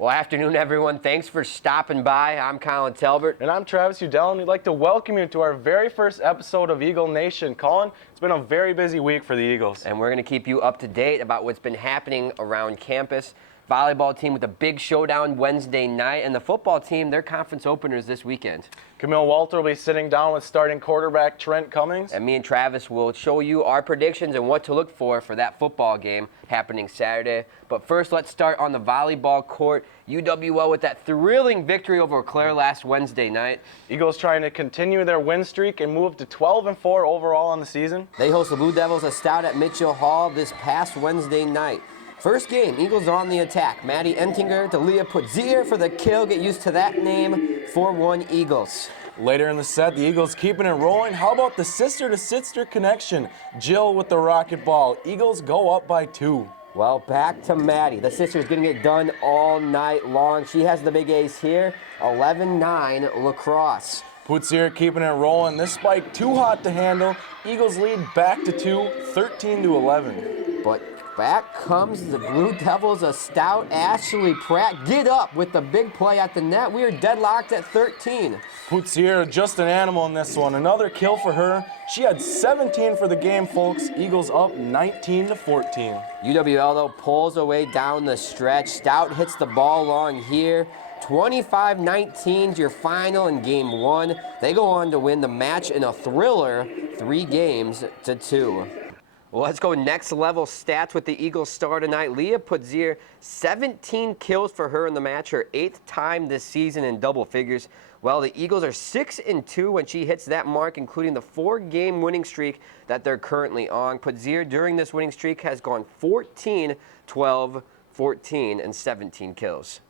Well, afternoon, everyone. Thanks for stopping by. I'm Colin Talbert. And I'm Travis Udell, and we'd like to welcome you to our very first episode of Eagle Nation. Colin, it's been a very busy week for the Eagles. And we're going to keep you up to date about what's been happening around campus. Volleyball team with a big showdown Wednesday night, and the football team, their conference openers this weekend. Camille Walter will be sitting down with starting quarterback Trent Cummings. And me and Travis will show you our predictions and what to look for that football game happening Saturday. But first, let's start on the volleyball court. UWL with that thrilling victory over Eau Claire last Wednesday night. Eagles trying to continue their win streak and move to 12-4 overall on the season. They host the Blue Devils a stout at Mitchell Hall this past Wednesday night. First game, Eagles on the attack. Maddie Entinger to Leah Putzier for the kill. Get used to that name. 4-1 Eagles. Later in the set, the Eagles keeping it rolling. How about the sister-to-sister connection? Jill with the rocket ball. Eagles go up by 2. Well, back to Maddie. The sister's getting it done all night long. She has the big ace here. 11-9 lacrosse. Putzier keeping it rolling. This spike too hot to handle. Eagles lead back to 2, 13-11. But back comes the Blue Devils, a stout Ashley Pratt. Get up with the big play at the net. We are deadlocked at 13. Putzier, just an animal in this one. Another kill for her. She had 17 for the game, folks. Eagles up 19-14. UWL, though, pulls away down the stretch. Stout hits the ball long here. 25-19 is your final in game 1. They go on to win the match in a thriller, 3-2. Well, let's go next level stats with the Eagles star tonight. Leah Putzier, 17 kills for her in the match, her 8th time this season in double figures. Well, the Eagles are 6-2 when she hits that mark, including the 4-game winning streak that they're currently on. Putzier, during this winning streak, has gone 14, 12, 14, and 17 kills.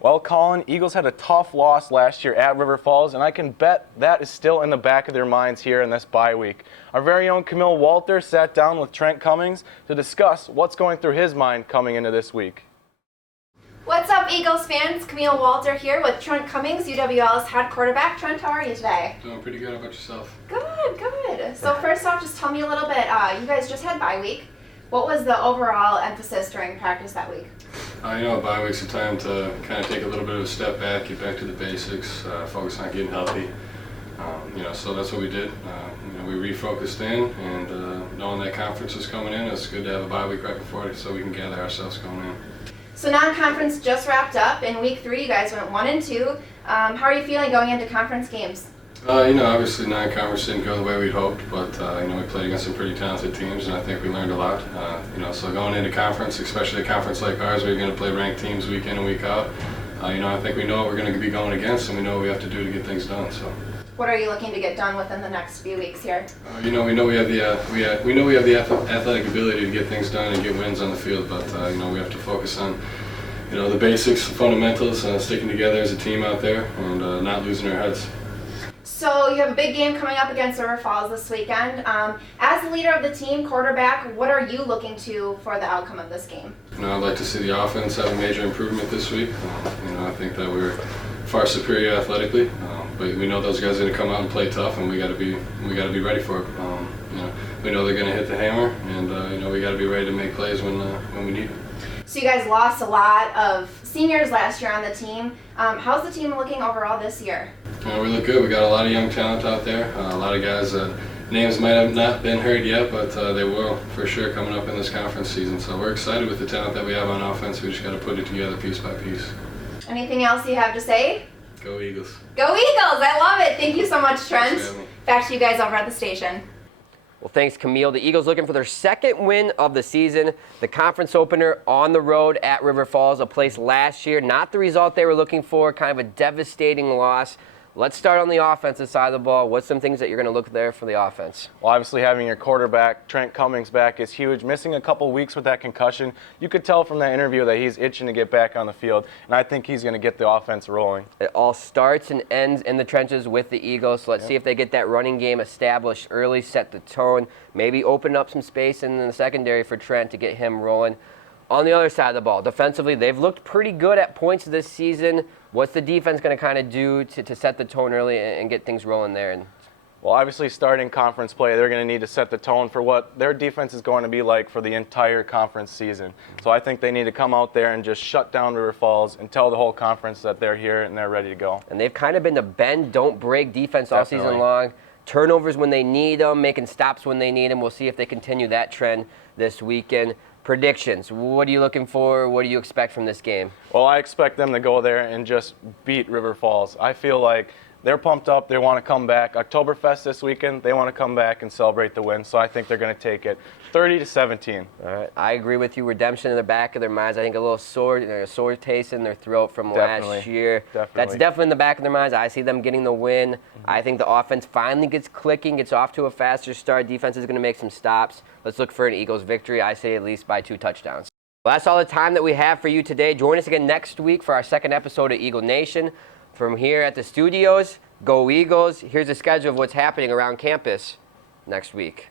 Well, Colin, Eagles had a tough loss last year at River Falls, and I can bet that is still in the back of their minds here in this bye week. Our very own Camille Walter sat down with Trent Cummings to discuss what's going through his mind coming into this week. What's up, Eagles fans? Camille Walter here with Trent Cummings, UWL's head quarterback. Trent, how are you today? Doing pretty good. How about yourself? Good, good. So first off, just tell me a little bit, you guys just had bye week. What was the overall emphasis during practice that week? Bye week's a time to kind of take a little bit of a step back, get back to the basics, focus on getting healthy. So that's what we did. We refocused in, and knowing that conference is coming in, it's good to have a bye week right before it so we can gather ourselves going in. So non-conference just wrapped up. In week 3, you guys went 1-2. How are you feeling going into conference games? Obviously non-conference didn't go the way we'd hoped, but we played against some pretty talented teams, and I think we learned a lot. So going into conference, especially a conference like ours, where you're going to play ranked teams week in and week out, I think we know what we're going to be going against, and we know what we have to do to get things done. So. What are you looking to get done within the next few weeks here? We know we have the athletic ability to get things done and get wins on the field, but we have to focus on the basics, fundamentals, sticking together as a team out there, and not losing our heads. So you have a big game coming up against River Falls this weekend. As the leader of the team, quarterback, what are you looking to for the outcome of this game? I'd like to see the offense have a major improvement this week. I think that we're far superior athletically, but we know those guys are going to come out and play tough, and we got to be ready for it. We know they're going to hit the hammer, and we got to be ready to make plays when we need it. So you guys lost a lot of seniors last year on the team. How's the team looking overall this year? We look good. We got a lot of young talent out there. A lot of guys, names might have not been heard yet, but they will for sure coming up in this conference season. So we're excited with the talent that we have on offense. We just got to put it together piece by piece. Anything else you have to say? Go Eagles. Go Eagles! I love it. Thank you so much, Trent. Back to you guys over at the station. Well, thanks, Camille. The Eagles looking for their 2nd win of the season. The conference opener on the road at River Falls, a place last year. Not the result they were looking for, kind of a devastating loss. Let's start on the offensive side of the ball. What's some things that you're going to look there for the offense? Well, obviously having your quarterback, Trent Cummings, back is huge. Missing a couple weeks with that concussion, you could tell from that interview that he's itching to get back on the field, and I think he's going to get the offense rolling. It all starts and ends in the trenches with the Eagles, so let's see if they get that running game established early, set the tone, maybe open up some space in the secondary for Trent to get him rolling. On the other side of the ball, defensively, they've looked pretty good at points this season. What's the defense going to kind of do to set the tone early and get things rolling there? Well, obviously, starting conference play, they're going to need to set the tone for what their defense is going to be like for the entire conference season. So I think they need to come out there and just shut down River Falls and tell the whole conference that they're here and they're ready to go. And they've kind of been the bend, don't break defense all season Definitely. long. Turnovers when they need them, making stops when they need them. We'll see if they continue that trend this weekend. Predictions. What are you looking for? What do you expect from this game? Well, I expect them to go there and just beat River Falls. I feel like they're pumped up. They want to come back. Oktoberfest this weekend, they want to come back and celebrate the win. So I think they're going to take it 30-17. All right. I agree with you. Redemption in the back of their minds. I think a little sore taste in their throat from last year. That's definitely in the back of their minds. I see them getting the win. I think the offense finally gets clicking, gets off to a faster start. Defense is going to make some stops. Let's look for an Eagles victory. I say at least by 2 touchdowns. Well, that's all the time that we have for you today. Join us again next week for our second episode of Eagle Nation. From here at the studios, go Eagles. Here's a schedule of what's happening around campus next week.